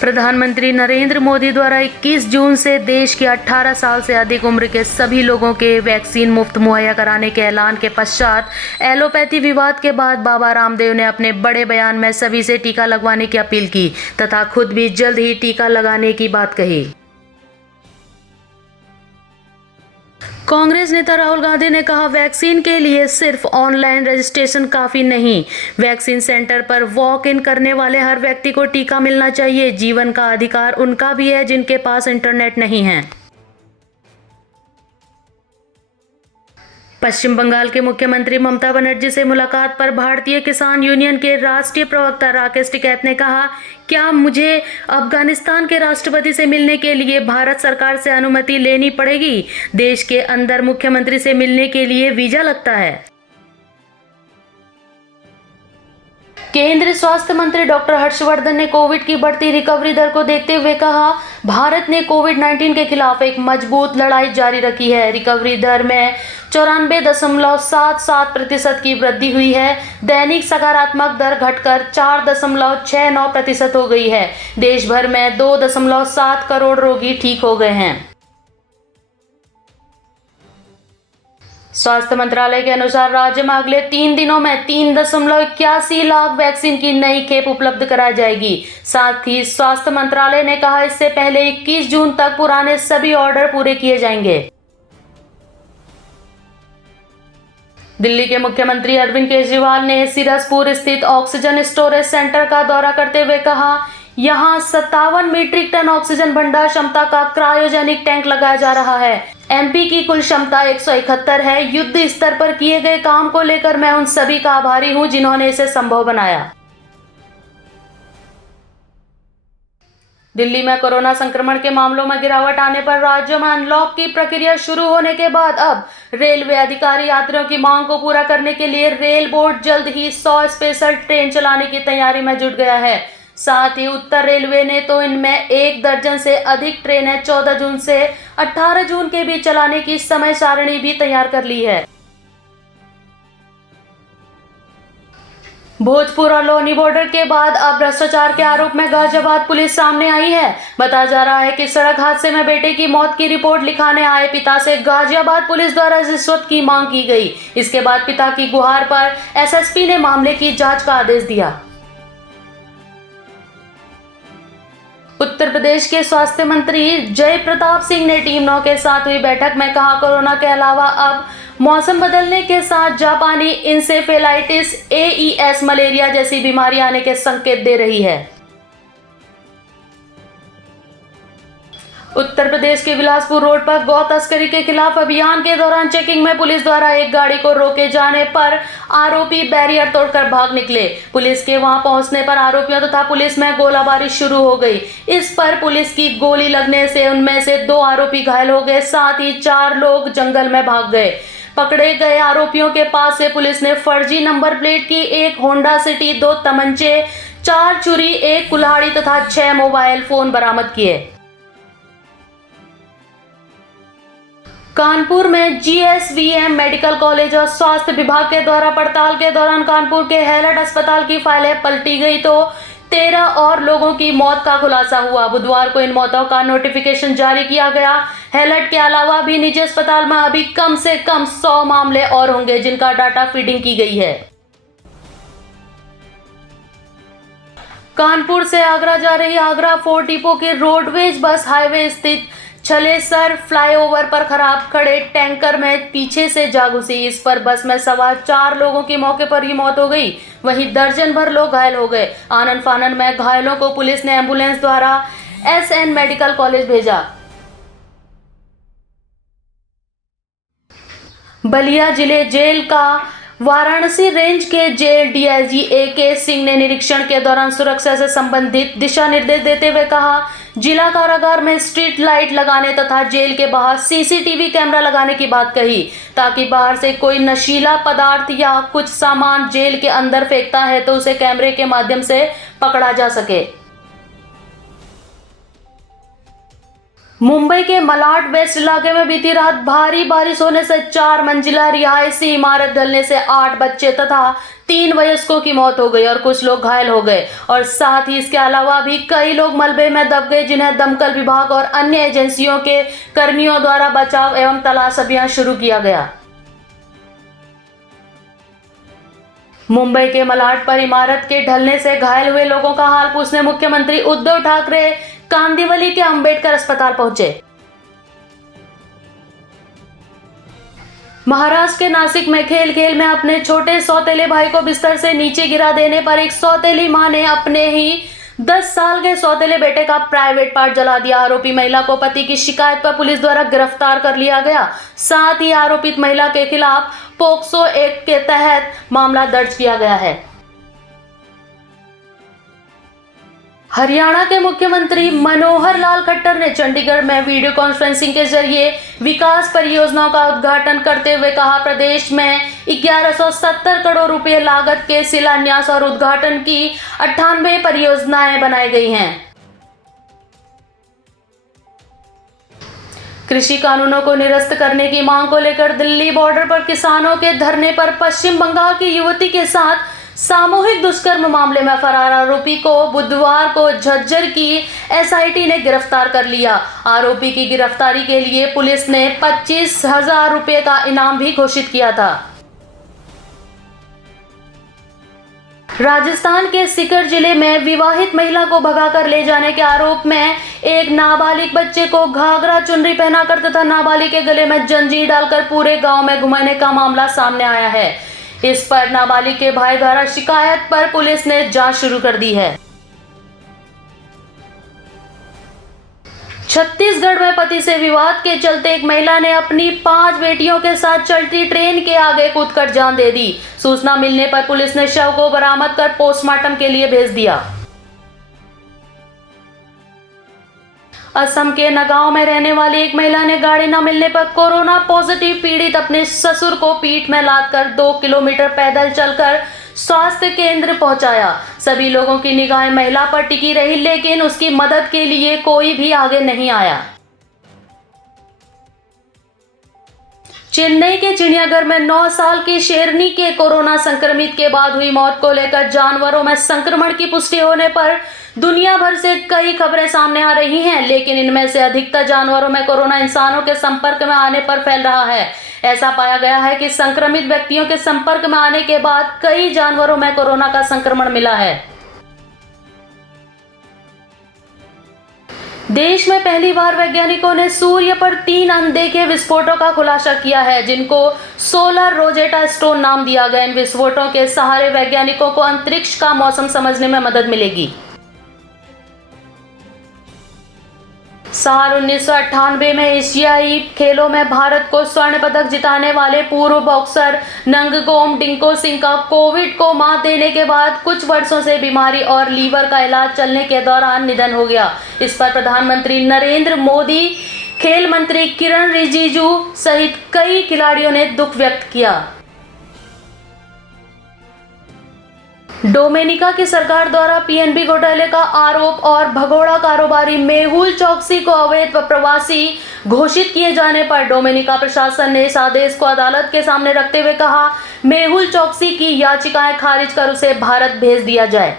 प्रधानमंत्री नरेंद्र मोदी द्वारा 21 जून से देश के 18 साल से अधिक उम्र के सभी लोगों के वैक्सीन मुफ्त मुहैया कराने के ऐलान के पश्चात एलोपैथी विवाद के बाद बाबा रामदेव ने अपने बड़े बयान में सभी से टीका लगवाने की अपील की तथा खुद भी जल्द ही टीका लगाने की बात कही। कांग्रेस नेता राहुल गांधी ने कहा, वैक्सीन के लिए सिर्फ ऑनलाइन रजिस्ट्रेशन काफी नहीं, वैक्सीन सेंटर पर वॉक इन करने वाले हर व्यक्ति को टीका मिलना चाहिए। जीवन का अधिकार उनका भी है जिनके पास इंटरनेट नहीं है। पश्चिम बंगाल के मुख्यमंत्री ममता बनर्जी से मुलाकात पर भारतीय किसान यूनियन के राष्ट्रीय प्रवक्ता राकेश टिकैत ने कहा, क्या मुझे अफगानिस्तान के राष्ट्रपति से मिलने के लिए भारत सरकार से अनुमति लेनी पड़ेगी? देश के अंदर मुख्यमंत्री से मिलने के लिए वीजा लगता है। केंद्रीय स्वास्थ्य मंत्री डॉक्टर हर्षवर्धन ने कोविड की बढ़ती रिकवरी दर को देखते हुए कहा, भारत ने कोविड-19 के खिलाफ एक मजबूत लड़ाई जारी रखी है। रिकवरी दर में 94.77% की वृद्धि हुई है। दैनिक सकारात्मक दर घटकर 4.69% हो गई है। देश भर में 2.7 करोड़ रोगी ठीक हो गए हैं। स्वास्थ्य मंत्रालय के अनुसार राज्य में अगले 3 दिनों में 3.81 लाख वैक्सीन की नई खेप उपलब्ध कराई जाएगी। साथ ही स्वास्थ्य मंत्रालय ने कहा, इससे पहले 21 जून तक पुराने सभी ऑर्डर पूरे किए जाएंगे। दिल्ली के मुख्यमंत्री अरविंद केजरीवाल ने सिरसपुर स्थित ऑक्सीजन स्टोरेज सेंटर का दौरा करते हुए कहा, यहां 57 मीट्रिक टन ऑक्सीजन भंडार क्षमता का क्रायोजेनिक टैंक लगाया जा रहा है। एमपी की कुल क्षमता 171 है। युद्ध स्तर पर किए गए काम को लेकर मैं उन सभी का आभारी हूं जिन्होंने इसे संभव बनाया। दिल्ली में कोरोना संक्रमण के मामलों में गिरावट आने पर राज्य में अनलॉक की प्रक्रिया शुरू होने के बाद अब रेलवे अधिकारी यात्रियों की मांग को पूरा करने के लिए रेल बोर्ड जल्द ही 100 स्पेशल ट्रेन चलाने की तैयारी में जुट गया है। साथ ही उत्तर रेलवे ने तो इनमें 1 दर्जन से अधिक ट्रेनें 14 जून से 18 जून के बीच चलाने की समय सारणी भी तैयार कर ली है। भोजपुर और लोनी बॉर्डर के बाद अब भ्रष्टाचार के आरोप में गाजियाबाद पुलिस सामने आई है। बताया जा रहा है कि सड़क हादसे में बेटे की मौत की रिपोर्ट लिखाने आए पिता से गाजियाबाद पुलिस द्वारा रिश्वत की मांग की गई। इसके बाद पिता की गुहार पर एसएसपी ने मामले की जांच का आदेश दिया। उत्तर प्रदेश के स्वास्थ्य मंत्री जय प्रताप सिंह ने टीम 9 के साथ हुई बैठक में कहा, कोरोना के अलावा अब मौसम बदलने के साथ जापानी इंसेफेलाइटिस, एईएस, मलेरिया जैसी बीमारी आने के संकेत दे रही है। उत्तर प्रदेश के बिलासपुर रोड पर गौ तस्करी के खिलाफ अभियान के दौरान चेकिंग में पुलिस द्वारा एक गाड़ी को रोके जाने पर आरोपी बैरियर तोड़कर भाग निकले। पुलिस के वहां पहुंचने पर आरोपियों तथा पुलिस में गोलाबारी शुरू हो गई। इस पर पुलिस की गोली लगने से उनमें से 2 आरोपी घायल हो गए। साथ ही 4 लोग जंगल में भाग गए। पकड़े गए आरोपियों के पास से पुलिस ने फर्जी नंबर प्लेट की 1 होंडा सिटी, 2 तमंचे, 4 छुरी, 1 कुल्हाड़ी तथा 6 मोबाइल फोन बरामद किए। कानपुर में जीएसवीएम मेडिकल कॉलेज और स्वास्थ्य विभाग के द्वारा पड़ताल के दौरान कानपुर के हैलट अस्पताल की फाइलें पलटी गई तो 13 और लोगों की मौत का खुलासा हुआ। बुधवार को इन मौतों का नोटिफिकेशन जारी किया गया। हैलट के अलावा भी निजी अस्पताल में अभी कम से कम 100 मामले और होंगे जिनका डाटा फीडिंग की गई है। कानपुर से आगरा जा रही आगरा फोर्ट डिपो की रोडवेज बस हाईवे स्थित छलेसर फ्लाईओवर पर खराब खड़े टैंकर में पीछे से जा घुसी। इस पर बस में सवार 4 लोगों की मौके पर ही मौत हो गई। वहीं दर्जन भर लोग घायल हो गए। आनन फानन में घायलों को पुलिस ने एम्बुलेंस द्वारा एसएन मेडिकल कॉलेज भेजा। बलिया जिले जेल का वाराणसी रेंज के जेल डीआईजी एके सिंह ने निरीक्षण के दौरान सुरक्षा से संबंधित दिशा निर्देश देते हुए कहा, जिला कारागार में स्ट्रीट लाइट लगाने तथा जेल के बाहर सीसीटीवी कैमरा लगाने की बात कही ताकि बाहर से कोई नशीला पदार्थ या कुछ सामान जेल के अंदर फेंकता है तो उसे कैमरे के माध्यम से पकड़ा जा सके। मुंबई के मलाड वेस्ट इलाके में बीती रात भारी बारिश होने से 4 मंजिला रिहायशी इमारत ढलने से 8 बच्चे तथा 3 वयस्कों की मौत हो गई और कुछ लोग घायल हो गए और साथ ही इसके अलावा भी कई लोग मलबे में दब गए, जिन्हें दमकल विभाग और अन्य एजेंसियों के कर्मियों द्वारा बचाव एवं तलाश अभियान शुरू किया गया। मुंबई के मलाड पर इमारत के ढलने से घायल हुए लोगों का हाल पूछने मुख्यमंत्री उद्धव ठाकरे कांदिवली के अंबेडकर अस्पताल पहुंचे। महाराष्ट्र के नासिक में खेल खेल में अपने छोटे सौतेले भाई को बिस्तर से नीचे गिरा देने पर एक सौतेली मां ने अपने ही 10 साल के सौतेले बेटे का प्राइवेट पार्ट जला दिया। आरोपी महिला को पति की शिकायत पर पुलिस द्वारा गिरफ्तार कर लिया गया। साथ ही आरोपित महिला के खिलाफ पोक्सो एक्ट के तहत मामला दर्ज किया गया है। हरियाणा के मुख्यमंत्री मनोहर लाल खट्टर ने चंडीगढ़ में वीडियो कॉन्फ्रेंसिंग के जरिए विकास परियोजनाओं का उद्घाटन करते हुए कहा, प्रदेश में 1170 करोड़ रुपए लागत के शिलान्यास और उद्घाटन की 98 परियोजनाएं बनाई गई हैं। कृषि कानूनों को निरस्त करने की मांग को लेकर दिल्ली बॉर्डर पर किसानों के धरने पर पश्चिम बंगाल की युवती के साथ सामूहिक दुष्कर्म मामले में फरार आरोपी को बुधवार को झज्जर की एसआईटी ने गिरफ्तार कर लिया। आरोपी की गिरफ्तारी के लिए पुलिस ने 25,000 रुपए का इनाम भी घोषित किया था। राजस्थान के सीकर जिले में विवाहित महिला को भगाकर ले जाने के आरोप में एक नाबालिग बच्चे को घाघरा चुनरी पहनाकर तथा नाबालिग के गले में जंजीर डालकर पूरे गांव में घुमाने का मामला सामने आया है। इस पर नाबालिग के भाई द्वारा शिकायत पर पुलिस ने जांच शुरू कर दी है। छत्तीसगढ़ में पति से विवाद के चलते एक महिला ने अपनी 5 बेटियों के साथ चलती ट्रेन के आगे कूदकर जान दे दी। सूचना मिलने पर पुलिस ने शव को बरामद कर पोस्टमार्टम के लिए भेज दिया। असम के नगांव में रहने वाली एक महिला ने गाड़ी न मिलने पर कोरोना पॉजिटिव पीड़ित अपने ससुर को पीठ में लादकर 2 किलोमीटर पैदल चलकर स्वास्थ्य केंद्र पहुंचाया। सभी लोगों की निगाहें महिला पर टिकी रही, लेकिन उसकी मदद के लिए कोई भी आगे नहीं आया। चेन्नई के चिड़ियाघर में 9 साल की शेरनी के कोरोना संक्रमित के बाद हुई मौत को लेकर जानवरों में संक्रमण की पुष्टि होने पर दुनिया भर से कई खबरें सामने आ रही हैं, लेकिन इनमें से अधिकतर जानवरों में कोरोना इंसानों के संपर्क में आने पर फैल रहा है। ऐसा पाया गया है कि संक्रमित व्यक्तियों के संपर्क में आने के बाद कई जानवरों में कोरोना का संक्रमण मिला है। देश में पहली बार वैज्ञानिकों ने सूर्य पर 3 अनदेखे विस्फोटों का खुलासा किया है, जिनको सोलर रोजेटा स्टोन नाम दिया गया। इन विस्फोटों के सहारे वैज्ञानिकों को अंतरिक्ष का मौसम समझने में मदद मिलेगी। साल 1998 में एशियाई खेलों में भारत को स्वर्ण पदक जिताने वाले पूर्व बॉक्सर नंगगोम डिंको सिंह का कोविड को मात देने के बाद कुछ वर्षों से बीमारी और लीवर का इलाज चलने के दौरान निधन हो गया। इस पर प्रधानमंत्री नरेंद्र मोदी, खेल मंत्री किरण रिजिजू सहित कई खिलाड़ियों ने दुख व्यक्त किया। डोमिनिका की सरकार द्वारा पीएनबी घोटाले का आरोप और भगोड़ा कारोबारी मेहुल चोकसी को अवैध प्रवासी घोषित किए जाने पर डोमिनिका प्रशासन ने इस आदेश को अदालत के सामने रखते हुए कहा, मेहुल चोकसी की याचिकाएं खारिज कर उसे भारत भेज दिया जाए।